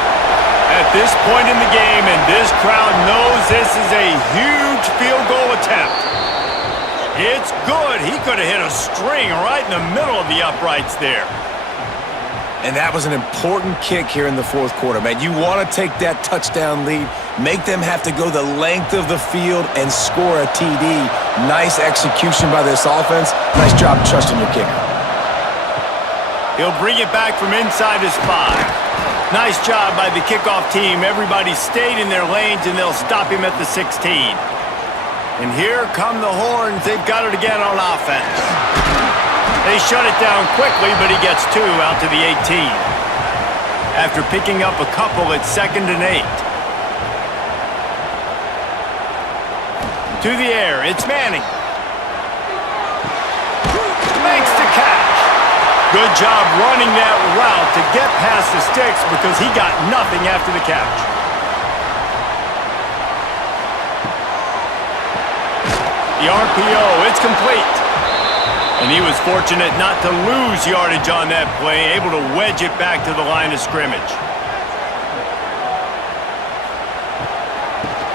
At this point in the game, and this crowd knows this is a huge field goal attempt. It's good. He could have hit a string right in the middle of the uprights there. And that was an important kick here in the fourth quarter, man. You want to take that touchdown lead, make them have to go the length of the field and score a TD. Nice execution by this offense. Nice job trusting your kicker. He'll bring it back from inside his 5. Nice job by the kickoff team. Everybody stayed in their lanes, and they'll stop him at the 16. And here come the Horns. They've got it again on offense. They shut it down quickly, but he gets 2 out to the 18. after picking up a couple at 2nd and 8. To the air, it's Manning. Makes the catch. Good job running that route to get past the sticks because he got nothing after the catch. The RPO, it's complete. And he was fortunate not to lose yardage on that play, able to wedge it back to the line of scrimmage.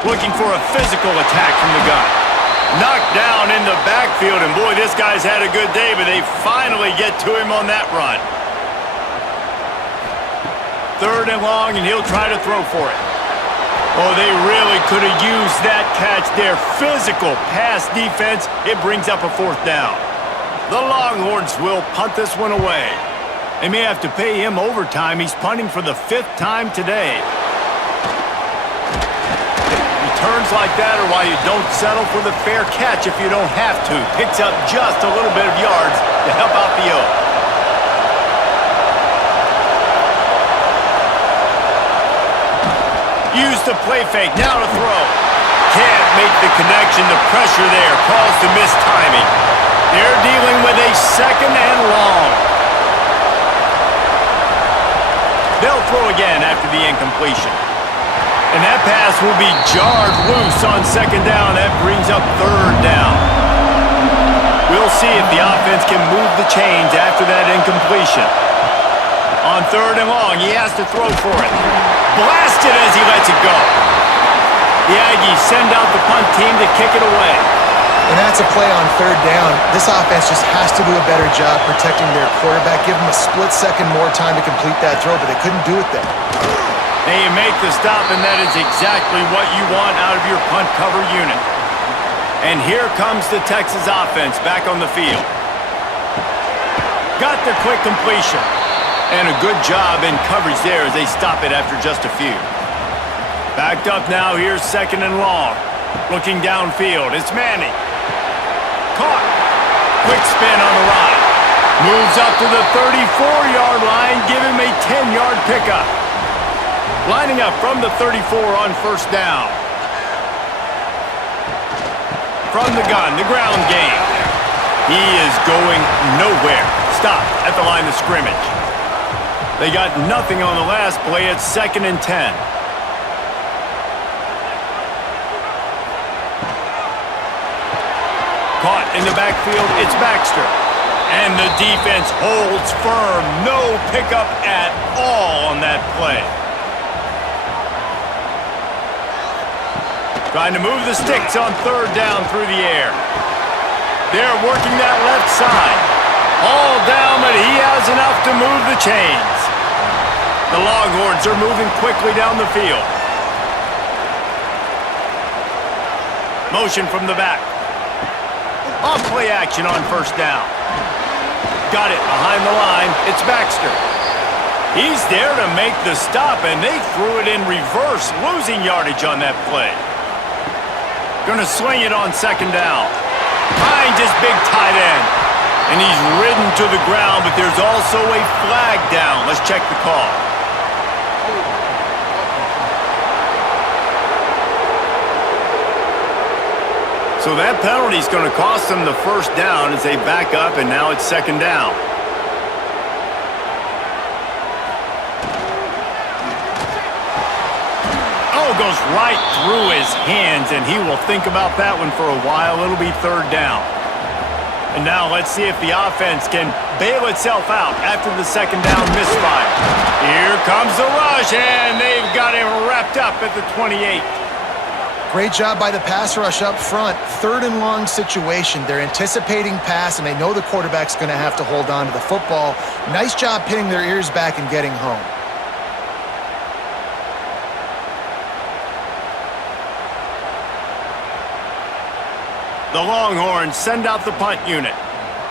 Looking for a physical attack from the gun. Knocked down in the backfield, and boy, this guy's had a good day, but they finally get to him on that run. 3rd and long, and he'll try to throw for it. Oh, they really could have used that catch there. Physical pass defense, it brings up a 4th down. The Longhorns will punt this one away. They may have to pay him overtime. He's punting for the 5th time today. Returns like that are why you don't settle for the fair catch if you don't have to. Picks up just a little bit of yards to help out the O. Use the play fake, now to throw. Can't make the connection, the pressure there calls to missed timing. They're dealing with a 2nd and long. They'll throw again after the incompletion. And that pass will be jarred loose on 2nd down. That brings up 3rd down. We'll see if the offense can move the chains after that incompletion. On 3rd and long, he has to throw for it. Blasted as he lets it go. The Aggies send out the punt team to kick it away. And that's a play on 3rd down. This offense just has to do a better job protecting their quarterback. Give him a split second more time to complete that throw, but they couldn't do it there. They make the stop, and that is exactly what you want out of your punt cover unit. And here comes the Texas offense back on the field. Got the quick completion. And a good job in coverage there as they stop it after just a few. Backed up now, here's 2nd and long. Looking downfield, it's Manning. Caught. Quick spin on the ride. Moves up to the 34-yard line, give him a 10-yard pickup. Lining up from the 34 on 1st down. From the gun, the ground game. He is going nowhere. Stop at the line of scrimmage. They got nothing on the last play. It's 2nd and 10. Caught in the backfield, it's Baxter. And the defense holds firm. No pickup at all on that play. Trying to move the sticks on 3rd down through the air. They're working that left side. All down, but he has enough to move the chains. The Longhorns are moving quickly down the field. Motion from the back. Off play action on 1st down. Got it behind the line. It's Baxter. He's there to make the stop, and they threw it in reverse, losing yardage on that play. Gonna swing it on 2nd down. Finds his big tight end. And he's ridden to the ground, but there's also a flag down. Let's check the call. So that penalty is going to cost them the 1st down as they back up, and now it's 2nd down. Goes right through his hands, and he will think about that one for a while. It'll be 3rd down. And now let's see if the offense can bail itself out after the 2nd down misfire. Here comes the rush, and they've got him wrapped up at the 28. Great job by the pass rush up front. 3rd and long situation. They're anticipating pass, and they know the quarterback's going to have to hold on to the football. Nice job pinning their ears back and getting home. The Longhorns send out the punt unit.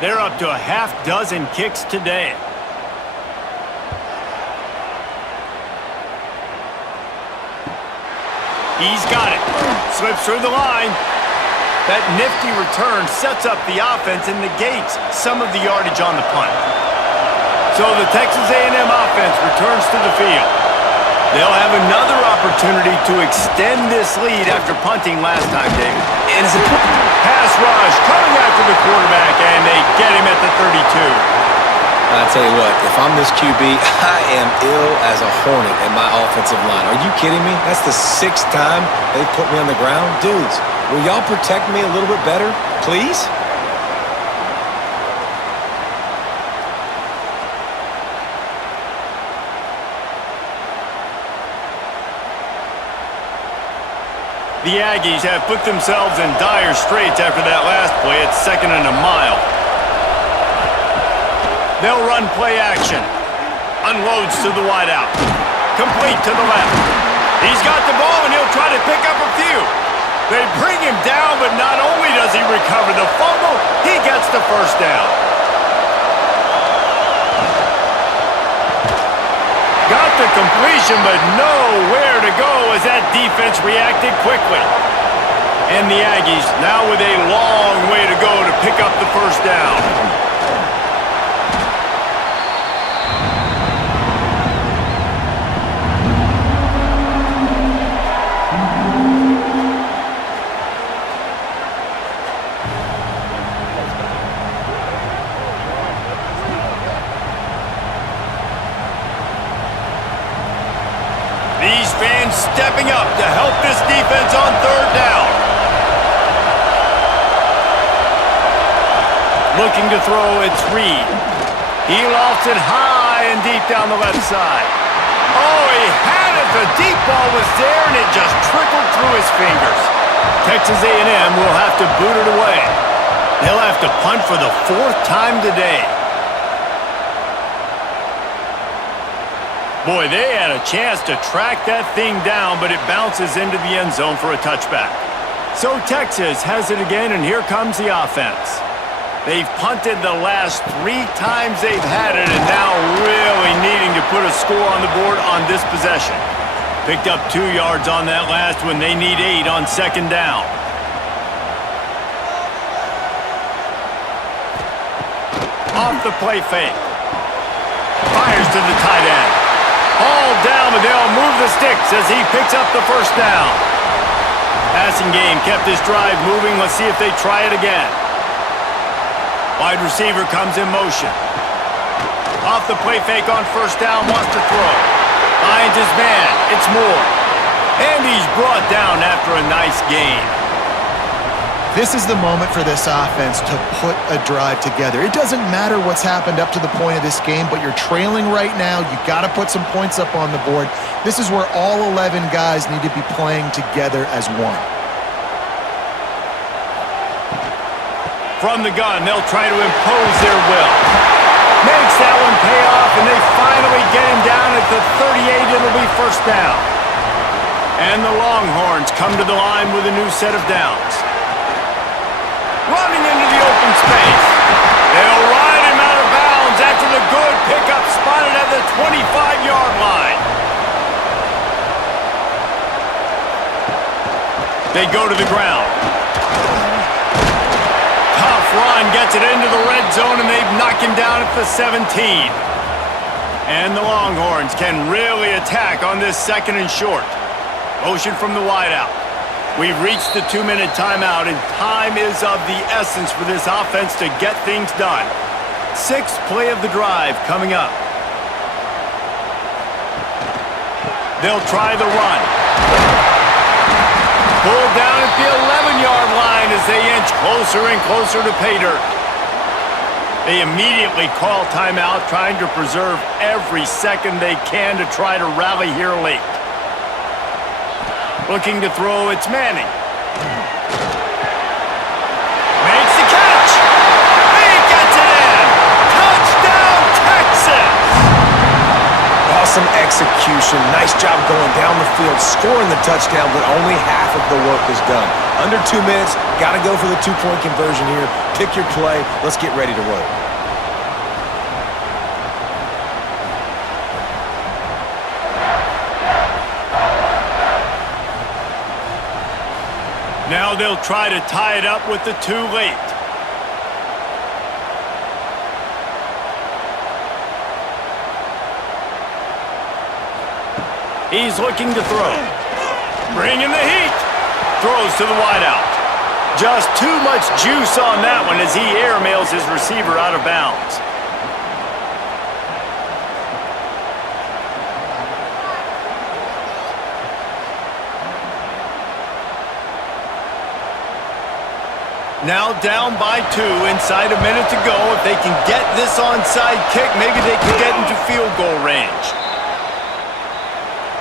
They're up to a half dozen kicks today. He's got it. Slips through the line. That nifty return sets up the offense and negates some of the yardage on the punt. So the Texas A&M offense returns to the field. They'll have another opportunity to extend this lead after punting last time, David. And it's important. Pass rush coming after the quarterback, and they get him at the 32. I tell you what, if I'm this QB, I am ill as a hornet in my offensive line. Are you kidding me? That's the 6th time they've put me on the ground. Dudes, will y'all protect me a little bit better, please? The Aggies have put themselves in dire straits after that last play. It's 2nd and a mile. They'll run play action. Unloads to the wideout. Complete to the left. He's got the ball, and he'll try to pick up a few. They bring him down, but not only does he recover the fumble, he gets the first down. Got the completion, but nowhere to go as that defense reacted quickly. And the Aggies now with a long way to go to pick up the first down. These fans stepping up to help this defense on 3rd down. Looking to throw, it's Reed. He lofts it high and deep down the left side. Oh, he had it. The deep ball was there, and it just trickled through his fingers. Texas A&M will have to boot it away. They'll have to punt for the 4th time today. Boy, they had a chance to track that thing down, but it bounces into the end zone for a touchback. So Texas has it again, and here comes the offense. They've punted the last 3 times they've had it, and now really needing to put a score on the board on this possession. Picked up 2 yards on that last one. They need 8 on 2nd down. Off the play fake. Fires to the tight end. All down, but they'll move the sticks as he picks up the first down. Passing game kept this drive moving. Let's see if they try it again. Wide receiver comes in motion. Off the play fake on 1st down, wants to throw. Finds his man. It's Moore. And he's brought down after a nice gain. This is the moment for this offense to put a drive together. It doesn't matter what's happened up to the point of this game, but you're trailing right now. You got to put some points up on the board. This is where all 11 guys need to be playing together as one. From the gun, they'll try to impose their will. Makes that one pay off, and they finally get him down at the 38. It'll be 1st down. And the Longhorns come to the line with a new set of downs. Running into the open space. They'll ride him out of bounds after the good pickup spotted at the 25-yard line. They go to the ground. Tough run gets it into the red zone, and they knock him down at the 17. And the Longhorns can really attack on this 2nd and short. Motion from the wideout. We've reached the 2-minute timeout, and time is of the essence for this offense to get things done. 6th play of the drive coming up. They'll try the run. Pulled down at the 11-yard line as they inch closer and closer to pay dirt. They immediately call timeout, trying to preserve every second they can to try to rally here late. Looking to throw, it's Manning. Makes the catch! He gets it in! Touchdown, Texas! Awesome execution. Nice job going down the field, scoring the touchdown, but only half of the work is done. Under 2 minutes, got to go for the 2-point conversion here. Pick your play. Let's get ready to roll. Now they'll try to tie it up with the 2 late. He's looking to throw. Bringing the heat. Throws to the wideout. Just too much juice on that one as he airmails his receiver out of bounds. Now down by 2, inside a minute to go. If they can get this onside kick, maybe they can get into field goal range.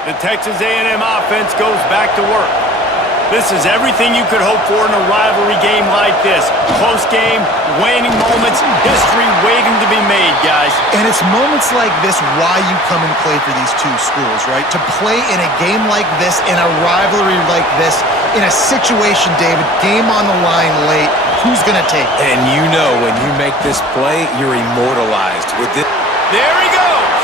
The Texas A&M offense goes back to work. This is everything you could hope for in a rivalry game like this. Close game, waning moments, history waiting to be made, guys. And it's moments like this why you come and play for these two schools, right? To play in a game like this, in a rivalry like this, in a situation, David, game on the line late, who's going to take it? And you know when you make this play, you're immortalized with this. There he goes.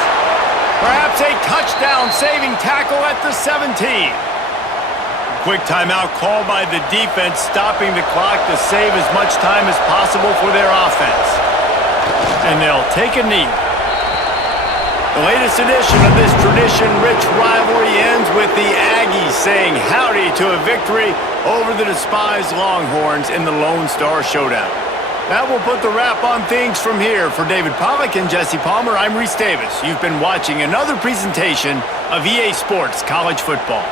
Perhaps a touchdown-saving tackle at the 17. Quick timeout called by the defense, stopping the clock to save as much time as possible for their offense. And they'll take a knee. The latest edition of this tradition-rich rivalry ends with the Aggies saying howdy to a victory over the despised Longhorns in the Lone Star Showdown. That will put the wrap on things from here. For David Pollack and Jesse Palmer, I'm Reese Davis. You've been watching another presentation of EA Sports College Football.